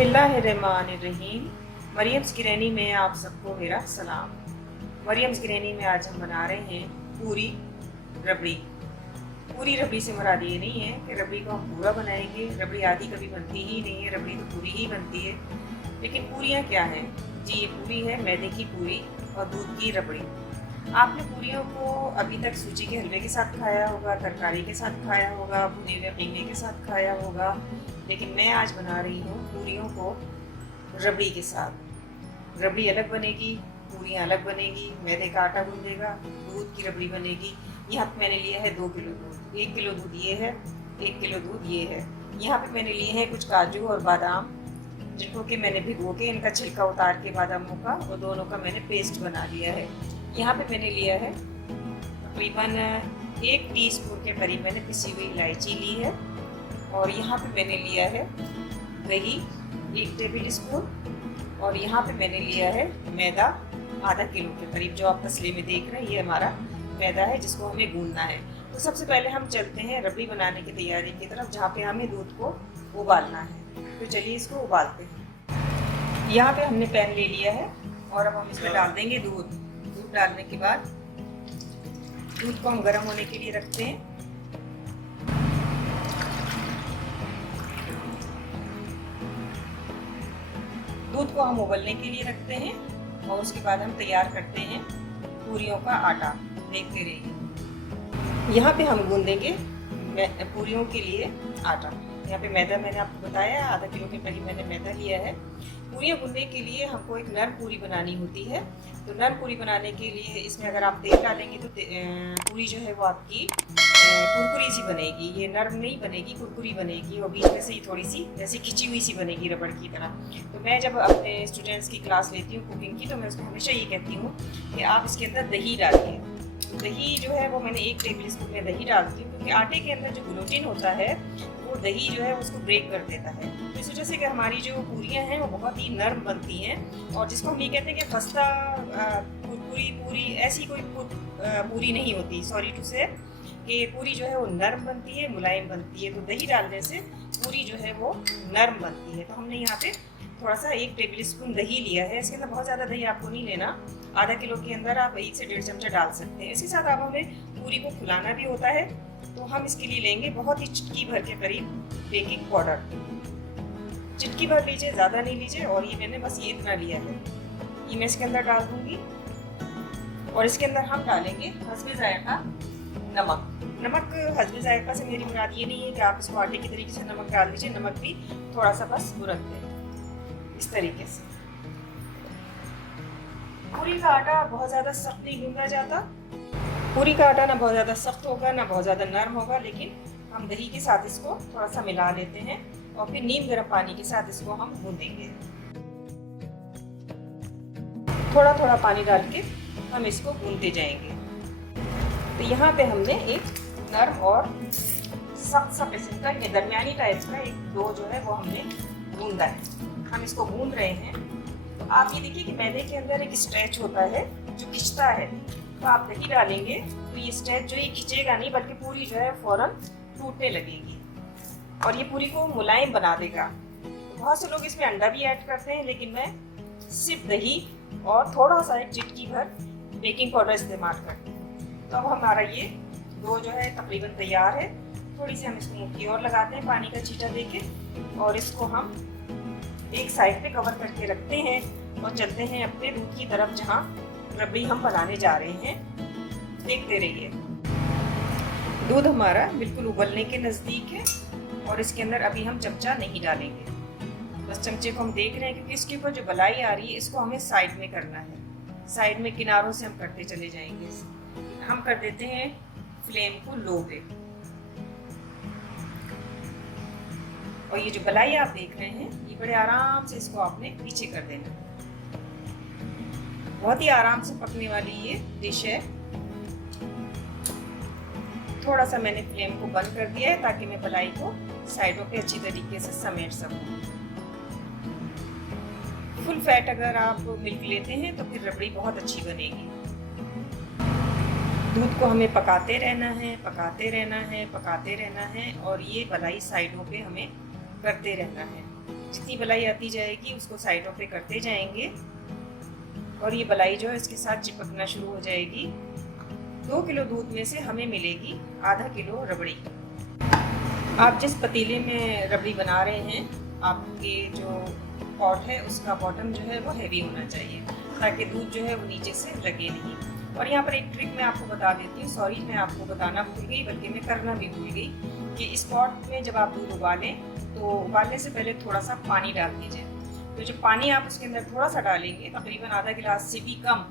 बिस्मिल्लाहिर्रहमानिर्रहीम। मरियम्स गिरैनी में आप सबको मेरा सलाम। मरियम्स गिरैनी में आज हम बना रहे हैं पूरी रबड़ी। पूरी रबड़ी से मुराद ये नहीं है कि रबड़ी को हम पूरा बनाएंगे। रबड़ी आधी कभी बनती ही नहीं है, रबड़ी तो पूरी ही बनती है। लेकिन पूरियाँ क्या हैं जी? ये पूरी है मैदे की पूरी और दूध की रबड़ी। आपने पूरियों को अभी तक सूजी के हलवे के साथ खाया होगा, तरकारी के साथ खाया होगा, भुने हुए कीमे के साथ खाया होगा, लेकिन मैं आज बना रही हूँ पूरियों को रबड़ी के साथ। रबड़ी अलग बनेगी, पूरियाँ अलग बनेगी, मैदे का आटा गूंदेगा, दूध की रबड़ी बनेगी। यहाँ पे मैंने लिया है 2 किलो दूध। 1 किलो दूध ये है, 1 किलो दूध ये है। यहाँ पे मैंने लिए हैं कुछ काजू और बादाम, जिनको कि मैंने भिगो के इनका छिलका उतार के बादामों का और दोनों का मैंने पेस्ट बना लिया है। यहाँ पे मैंने लिया है तकरीबन 1 टीस्पून के करीब मैंने पिसी हुई इलायची ली है। और यहाँ पे मैंने लिया है दही 1 टेबल स्पून। और यहाँ पे मैंने लिया है मैदा आधा किलो के करीब, जो आप तसले में देख रहे हैं ये हमारा मैदा है जिसको हमें गूंदना है। तो सबसे पहले हम चलते हैं रबड़ी बनाने की तैयारी की तरफ, जहाँ पे हमें दूध को उबालना है। तो चलिए इसको उबालते हैं। यहाँ पे हमने पैन ले लिया है और अब हम इसमें डाल देंगे दूध। दूध डालने के बाद दूध को हम गर्म होने के लिए रखते हैं। दूध को हम उबलने के लिए रखते हैं और उसके बाद हम तैयार करते हैं पूरियों का आटा। देखते रहिए। यहाँ पे हम गूंदेंगे पूरियों के लिए आटा। यहाँ पे मैदा मैंने आपको बताया आधा किलो के करीब मैंने मैदा लिया है। पूरियाँ गूंदने के लिए हमको एक नरम पूरी बनानी होती है। तो नरम पूरी बनाने के लिए इसमें अगर आप तेल डालेंगे तो पूरी जो है वो आपकी कुरकुरी सी बनेगी। ये नरम नहीं बनेगी, कुरकुरी बनेगी और बीच में से ही थोड़ी सी ऐसी खिंची हुई सी बनेगी रबड़ की तरह। तो मैं जब अपने स्टूडेंट्स की क्लास लेती हूँ कुकिंग की, तो मैं उसको हमेशा ये कहती हूँ कि आप इसके अंदर दही डालिए। दही जो है वो मैंने 1 टेबल स्पून में दही डालती हूँ, क्योंकि आटे के अंदर जो ग्लूटेन होता है वो दही जो है उसको ब्रेक कर देता है। तो इस वजह से कि हमारी जो पूरियाँ हैं वो बहुत ही नरम बनती हैं। और जिसको हम ये कहते हैं कि खस्ता कुरकुरी पूरी, ऐसी कोई पूरी नहीं होती, सॉरी टू से, कि पूरी जो है वो नरम बनती है, मुलायम बनती है। तो दही डालने से पूरी जो है वो नरम बनती है। तो हमने यहाँ पे थोड़ा सा 1 टेबल स्पून दही लिया है। इसके अंदर बहुत ज़्यादा दही आपको नहीं लेना। आधा किलो के अंदर आप 1 से 1.5 चमचा डाल सकते हैं। इसके साथ आप हमें पूरी को फुलाना भी होता है, तो हम इसके लिए लेंगे बहुत ही चुटकी भर के करीब बेकिंग पाउडर। चुटकी भर लीजिए, ज़्यादा नहीं लीजिए। और ये मैंने बस ये इतना लिया है, ये मैं इसके अंदर डाल दूँगी। और इसके अंदर हम डालेंगे हस्बे ज़ायक़ा नमक। नमक हस्बे ज़ायक़ा से मेरी मुराद ये नहीं है कि आप इसको आटे की तरीके से नमक डाल दीजिए। नमक भी थोड़ा सा बस बुरक दें इस तरीके से। पूरी का आटा बहुत ज़्यादा सख्त नहीं गूंदा जाता। पूरी का आटा ना बहुत ज़्यादा सख्त होगा ना बहुत ज़्यादा नरम होगा, लेकिन हम दही के साथ इसको थोड़ा सा मिला लेते हैं और फिर नीम गर्म पानी के साथ इसको हम गूंदेंगे। थोड़ा थोड़ा पानी डाल के हम इसको गूंदते जाएंगे। तो यहाँ पे हमने एक नरम और सख्त सा किस्म का, ये दरमियानी टाइप का एक डो जो है वो हमने गूंदा है। हम इसको गूंद रहे हैं। तो आप ये देखिए कि मैदे के अंदर एक स्ट्रेच होता है जो खिंचता है। तो आप दही डालेंगे तो ये स्ट्रेच जो, ये खिंचेगा नहीं बल्कि पूरी जो है फौरन टूटने लगेगी और ये पूरी को मुलायम बना देगा। तो बहुत से लोग इसमें अंडा भी ऐड करते हैं, लेकिन मैं सिर्फ दही और थोड़ा सा एक चिटकी भर बेकिंग पाउडर इस्तेमाल करती हूँ। तो अब हमारा ये डो जो है तकरीबन तैयार है। थोड़ी सी हम इसको मुट्ठी और लगाते हैं पानी का छींटा देके और इसको हम एक साइड पे कवर करके रखते हैं और चलते हैं अपने दूध की तरफ, जहाँ रबड़ी हम बनाने जा रहे हैं। देखते रहिए। दूध हमारा बिल्कुल उबलने के नज़दीक है और इसके अंदर अभी हम चमचा नहीं डालेंगे। बस चमचे को हम देख रहे हैं, क्योंकि इसके ऊपर जो बलाई आ रही है इसको हमें साइड में करना है। साइड में किनारों से हम करते चले जाएंगे। हम कर देते हैं फ्लेम को लो पे। और ये जो बलाई आप देख रहे हैं ये बड़े आराम से इसको आपने पीछे कर देना। बहुत ही आराम से पकने वाली ये डिश है। थोड़ा सा मैंने फ्लेम को बंद कर दिया है ताकि मैं बलाई को साइडों पे अच्छी तरीके से समेट सकूं। फुल फैट अगर आप मिल्क लेते हैं तो फिर रबड़ी बहुत अच्छी बनेगी। दूध को हमें पकाते रहना है, पकाते रहना है, पकाते रहना है और ये बलाई साइडों पे हमें करते रहना है। जितनी बलाई आती जाएगी उसको साइडों पे करते जाएंगे और ये बलाई जो है इसके साथ चिपकना शुरू हो जाएगी। 2 किलो दूध में से हमें मिलेगी आधा किलो रबड़ी। आप जिस पतीले में रबड़ी बना रहे हैं, आपके जो पॉट है उसका बॉटम जो है वो हैवी होना चाहिए, ताकि दूध जो है वो नीचे से लगे नहीं। और यहाँ पर एक ट्रिक मैं आपको बता देती हूँ, सॉरी मैं आपको बताना भूल गई, बल्कि मैं करना भी भूल गई, कि इस पॉट में जब आप दूध उबालें तो उबालने से पहले थोड़ा सा पानी डाल दीजिए। तो जो पानी आप उसके अंदर थोड़ा सा डालेंगे, तकरीबन आधा गिलास से भी कम,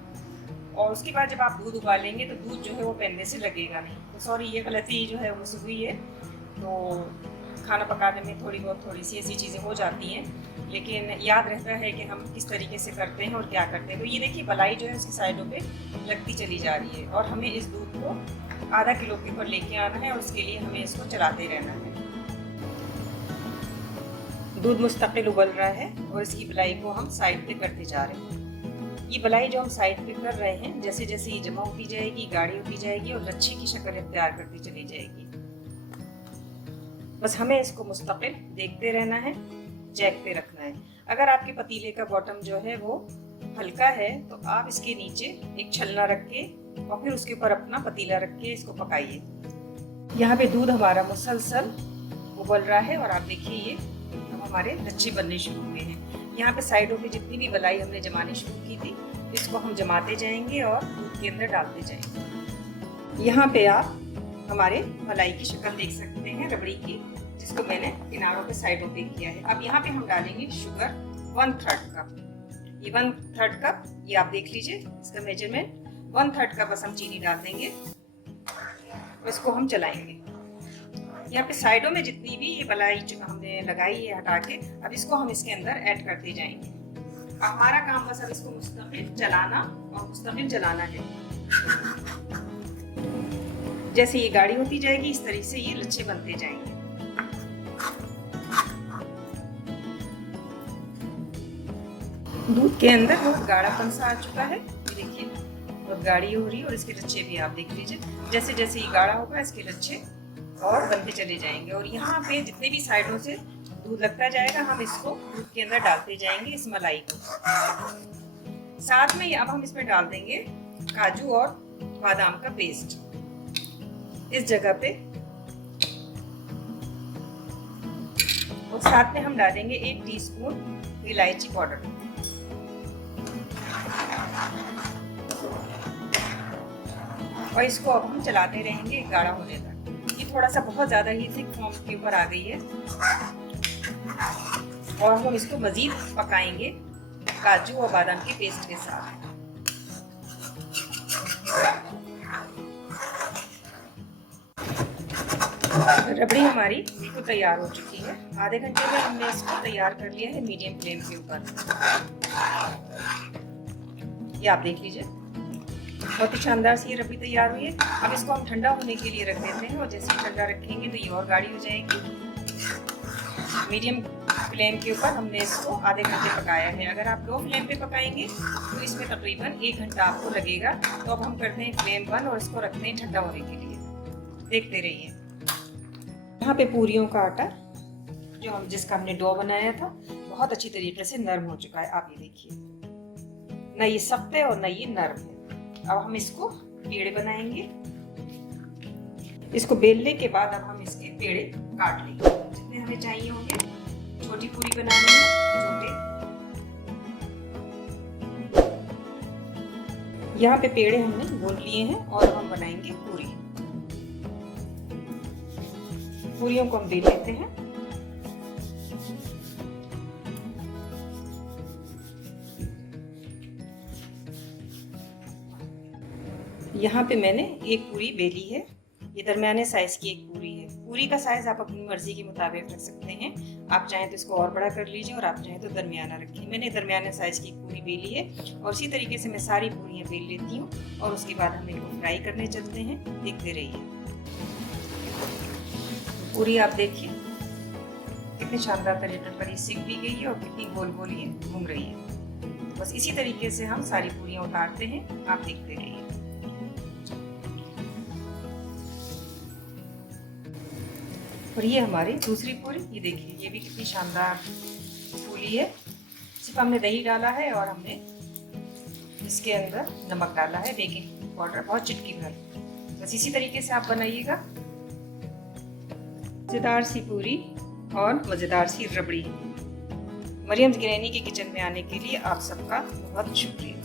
और उसके बाद जब आप दूध उबालेंगे तो दूध जो है वो पैनने से लगेगा नहीं। तो सॉरी, ये गलती जो है मुझसे हुई है। तो खाना पकाने में थोड़ी सी ऐसी चीज़ें हो जाती हैं, लेकिन याद रहता है कि हम किस तरीके से करते हैं और क्या करते हैं। तो ये देखिए बलाई जो है उसकी साइडों पे लगती चली जा रही है और हमें इस दूध को आधा किलो के ऊपर लेके आना है और उसके लिए हमें इसको चलाते रहना है। दूध मुस्तकिल उबल रहा है और इसकी बलाई को हम साइड पे करते जा रहे हैं। ये बलाई जो हम साइड पे कर रहे हैं, जैसे जैसे ये जमा होती जाएगी, गाढ़ी होती जाएगी और लच्छे की शक्ल इख्तियार करती चली जाएगी। बस हमें इसको मुस्तकिल देखते रहना है, चेकते रखना है। अगर आपके पतीले का बॉटम जो है वो हल्का है तो आप इसके नीचे एक छलना रख के और फिर उसके ऊपर अपना पतीला रख के इसको पकाइए। यहाँ पे दूध हमारा मुसलसल उबल रहा है और आप देखिए ये हमारे लच्छे बनने शुरू हुए हैं। यहाँ पे साइडों पे जितनी भी बलाई हमने जमानी शुरू की थी, इसको हम जमाते जाएंगे और दूध के अंदर डालते जाएंगे। यहाँ पे आप हमारे मलाई की शक्ल देख सकते हैं रबड़ी की, जिसको मैंने किनारों पे साइडों पे किया है। अब यहाँ पे हम डालेंगे शुगर 1/3 कप। ये 1/3 कप, ये आप देख लीजिए इसका मेजरमेंट, 1/3 कप बस हम चीनी डाल देंगे और इसको हम चलाएंगे। यहाँ पे साइडों में जितनी भी ये बलाई जो हमने लगाई है हटा के, अब इसको हम इसके अंदर ऐड करते जाएंगे। अब हमारा काम बस अब इसको मुस्तकिल चलाना और मुस्तकिल जलाना है। जैसे ये गाढ़ी होती जाएगी इस तरीके से ये लच्छे बनते जाएंगे। दूध के अंदर बहुत गाढ़ापन सा आ चुका है, ये देखिए बहुत गाढ़ी हो रही है और इसके लच्छे भी आप देख लीजिए। जैसे जैसे ये गाढ़ा होगा इसके लच्छे और बनते चले जाएंगे। और यहाँ पे जितने भी साइडों से दूध लगता जाएगा हम इसको दूध के अंदर डालते जाएंगे इस मलाई को। साथ में अब हम इसमें डाल देंगे काजू और बादाम का पेस्ट इस जगह पे, और साथ में हम डालेंगे 1 टीस्पून इलायची पाउडर। और इसको अब हम चलाते रहेंगे गाढ़ा होने तक। ये थोड़ा सा बहुत ज़्यादा ही थिक फॉर्म के ऊपर आ गई है और हम इसको मज़ीद पकाएंगे काजू और बादाम के पेस्ट के साथ। रबड़ी हमारी बिल्कुल तैयार हो चुकी है। आधे घंटे में हमने इसको तैयार कर लिया है मीडियम फ्लेम के ऊपर। ये आप देख लीजिए बहुत ही शानदार सी रबड़ी तैयार हुई है। अब इसको हम ठंडा होने के लिए रख देते हैं और जैसे ही ठंडा रखेंगे तो ये और गाढ़ी हो जाएगी। मीडियम फ्लेम के ऊपर हमने इसको आधे घंटे पकाया है। अगर आप लो फ्लेम पे पकाएंगे तो इसमें तकरीबन 1 घंटा आपको लगेगा। तो अब हम करते हैं फ्लेम बंद और इसको रखते हैं ठंडा होने के लिए। देखते रहिए। यहाँ पे पूरियों का आटा जो जिसका हमने डो बनाया था बहुत अच्छी तरीके से नरम हो चुका है। आप ये देखिए, ना ये सख्त है और ना ये नरम है। अब हम इसको पेड़े बनाएंगे। इसको बेलने के बाद अब हम इसके पेड़े काट लेंगे जितने हमें चाहिए होंगे। छोटी पूरी बनानी है, छोटे। यहाँ पे पेड़े हमने भून लिए हैं और अब हम बनाएंगे पूरी। पूरियों को हम बेल लेते हैं। यहाँ पे मैंने एक पूरी बेली है। ये दरमियाने साइज की एक पूरी है। पूरी का साइज आप अपनी मर्जी के मुताबिक रख सकते हैं। आप चाहें तो इसको और बड़ा कर लीजिए और आप चाहें तो दरमियाना रखिए। मैंने दरमियाने साइज की पूरी बेली है और इसी तरीके से मैं सारी पूरियाँ बेल लेती हूँ और उसके बाद हम इनको फ्राई करने चलते हैं। देखते रहिए। पूरी आप देखिए कितनी शानदार तरीके पर ये सिक भी गई है और कितनी गोल गोल ये घूम रही है। बस इसी तरीके से हम सारी पूरियाँ उतारते हैं। आप देखते रहिए। और ये हमारी दूसरी पूरी, ये देखिए ये भी कितनी शानदार फूली है। सिर्फ हमने दही डाला है और हमने इसके अंदर नमक डाला है, बेकिंग पाउडर बहुत चिटकी भर। बस इसी तरीके से आप बनाइएगा। मज़ेदार सी पूरी और मज़ेदार सी रबड़ी। मरियम्स गृहिणी के किचन में आने के लिए आप सबका बहुत शुक्रिया।